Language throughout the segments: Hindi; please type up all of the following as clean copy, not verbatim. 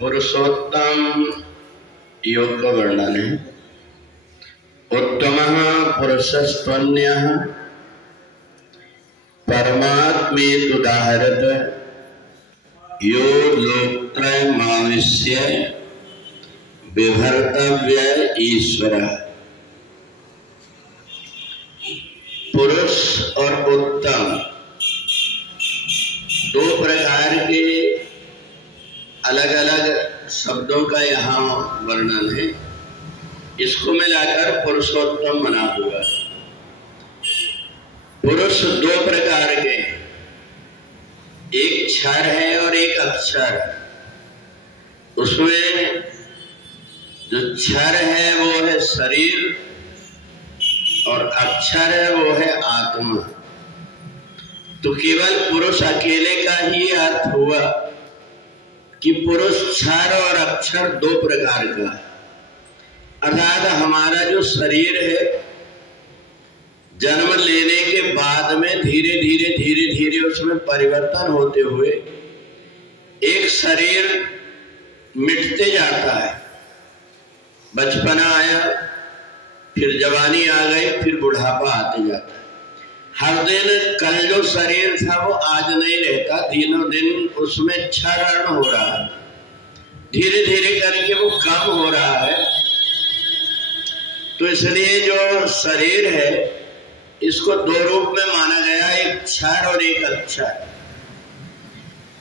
पुरुषोत्तम योग का वर्णन है। उत्तमः पुरुषस्त्वन्यः परमात्मेतुदाहरत यो लोकत्रयमाविश्य विभर्तव्य ईश्वरः। पुरुष और उत्तम दो प्रकार के अलग अलग शब्दों का यहाँ वर्णन है। इसको मिलाकर पुरुषोत्तम बना हुआ। पुरुष दो प्रकार के, एक क्षर है और एक अक्षर। उसमें जो क्षर है वो है शरीर और अक्षर है वो है आत्मा। तो केवल पुरुष अकेले का ही अर्थ हुआ कि पुरुष क्षर और अक्षर दो प्रकार का। अर्थात हमारा जो शरीर है जन्म लेने के बाद में धीरे धीरे उसमें परिवर्तन होते हुए एक शरीर मिटते जाता है। बचपना आया, फिर जवानी आ गई, फिर बुढ़ापा आते जाता है। हर दिन कल जो शरीर था वो आज नहीं रहता, दिनों दिन उसमें क्षरण हो रहा है, धीरे धीरे करके वो कम हो रहा है। तो इसलिए जो शरीर है इसको दो रूप में माना गया, एक क्षर और एक अक्षर।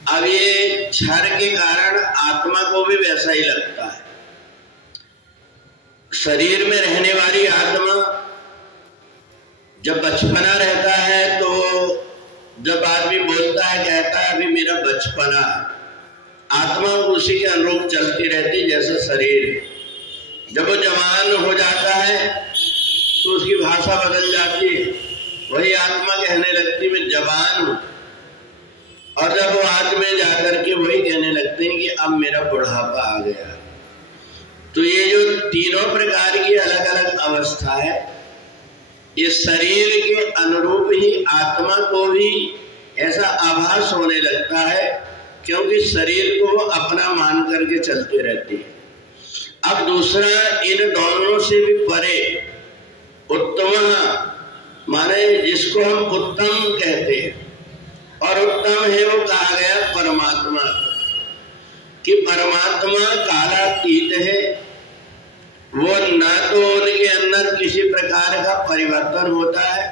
अब ये क्षर के कारण आत्मा को भी वैसा ही लगता है। शरीर में रहने वाली आत्मा जब बचपना रहता है तो जब आदमी बोलता है कहता है अभी मेरा बचपना है, आत्मा उसी के अनुरूप चलती रहती जैसे शरीर है। जब वो जवान हो जाता है तो उसकी भाषा बदल जाती है, वही आत्मा कहने लगती मैं जवान हूं। और जब वो आत्मा जाकर के वही कहने लगते हैं कि अब मेरा बुढ़ापा आ गया। तो ये जो तीनों प्रकार की अलग अलग अवस्था है, ये शरीर के अनुरूप ही आत्मा को भी ऐसा आभास होने लगता है, क्योंकि शरीर को अपना मान करके चलते रहती है। अब दूसरा, इन दोनों से भी परे उत्तम माने जिसको हम उत्तम कहते हैं, और उत्तम है वो कहा गया परमात्मा कि परमात्मा कालातीत है। वो ना तो उनके अंदर किसी प्रकार का परिवर्तन होता है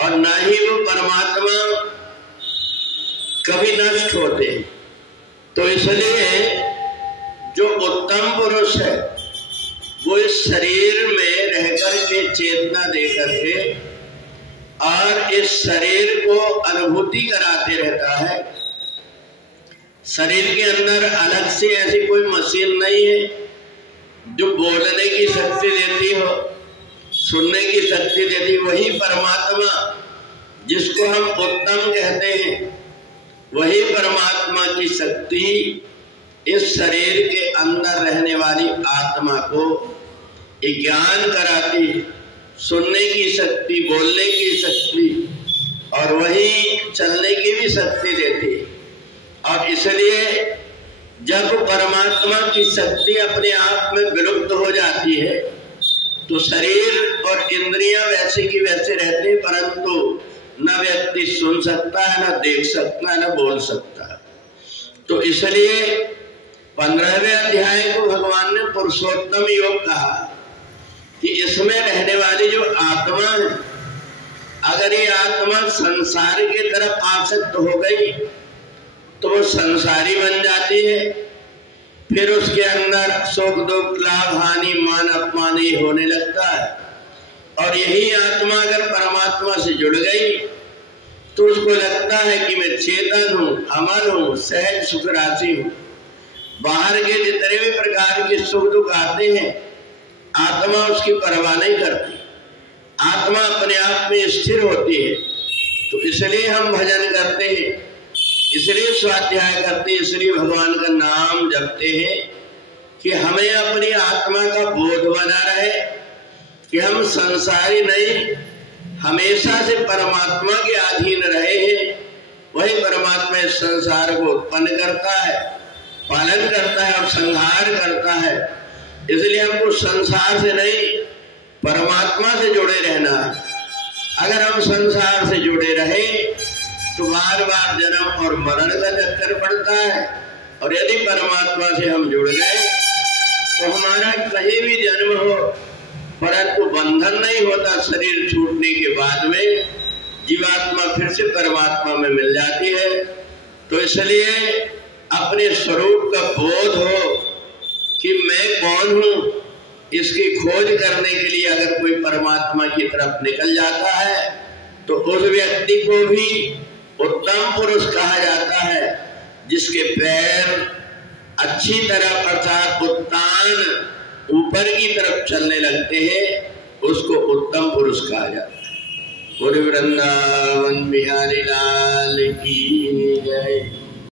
और ना ही वो परमात्मा कभी नष्ट होते। तो इसलिए जो उत्तम पुरुष है वो इस शरीर में रहकर के चेतना दे करके और इस शरीर को अनुभूति कराते रहता है। शरीर के अंदर अलग से ऐसी कोई मशीन नहीं है जो बोलने की शक्ति देती हो, सुनने की शक्ति देती। वही परमात्मा जिसको हम उत्तम कहते हैं, वही परमात्मा की शक्ति इस शरीर के अंदर रहने वाली आत्मा को ज्ञान कराती, सुनने की शक्ति, बोलने की शक्ति और वही चलने की भी शक्ति देती। और इसलिए जब परमात्मा की शक्ति अपने आप में विलुप्त हो जाती है तो शरीर और इंद्रियां वैसे की वैसे रहते हैं, परंतु न व्यक्ति सुन सकता है, न देख सकता है, न बोल सकता है। तो इसलिए 15वें अध्याय को भगवान ने पुरुषोत्तम योग कहा कि इसमें रहने वाली जो आत्मा है, अगर ये आत्मा संसार की तरफ आसक्त हो गई तो वो संसारी बन जाती है। फिर उसके अंदर सुख दुख लाभ हानि मान अपमान ही होने लगता है। और यही आत्मा अगर परमात्मा से जुड़ गई तो उसको लगता है कि मैं चेतन हूँ, अमर हूँ, सहज सुख राशि हूँ। बाहर के जितने भी प्रकार के सुख दुख आते हैं आत्मा उसकी परवाह नहीं करती, आत्मा अपने आप में स्थिर होती है। तो इसलिए हम भजन करते हैं, इसलिए स्वाध्याय करते हैं, इसलिए भगवान का नाम जपते हैं कि हमें अपनी आत्मा का बोध बना रहे कि हम संसारी नहीं, हमेशा से परमात्मा के अधीन रहे हैं। वही परमात्मा इस संसार को उत्पन्न करता है पालन करता है और संहार करता है। इसलिए हमको संसार से नहीं परमात्मा से जुड़े रहना है। अगर हम संसार से जुड़े रहे तो बार बार जन्म और मरण का चक्कर पड़ता है, और यदि परमात्मा से हम जुड़ गए तो हमारा कहीं भी जन्म हो परंतु बंधन नहीं होता। शरीर छूटने के बाद में जीवात्मा फिर से परमात्मा में मिल जाती है। तो इसलिए अपने स्वरूप का बोध हो कि मैं कौन हूँ, इसकी खोज करने के लिए अगर कोई परमात्मा की तरफ निकल जाता है तो उस व्यक्ति को भी उत्तम पुरुष कहा जाता है। जिसके पैर अच्छी तरह अर्थात उत्तान ऊपर की तरफ चलने लगते हैं उसको उत्तम पुरुष कहा जाता है। बोल वृंदावन बिहारी लाल की जय।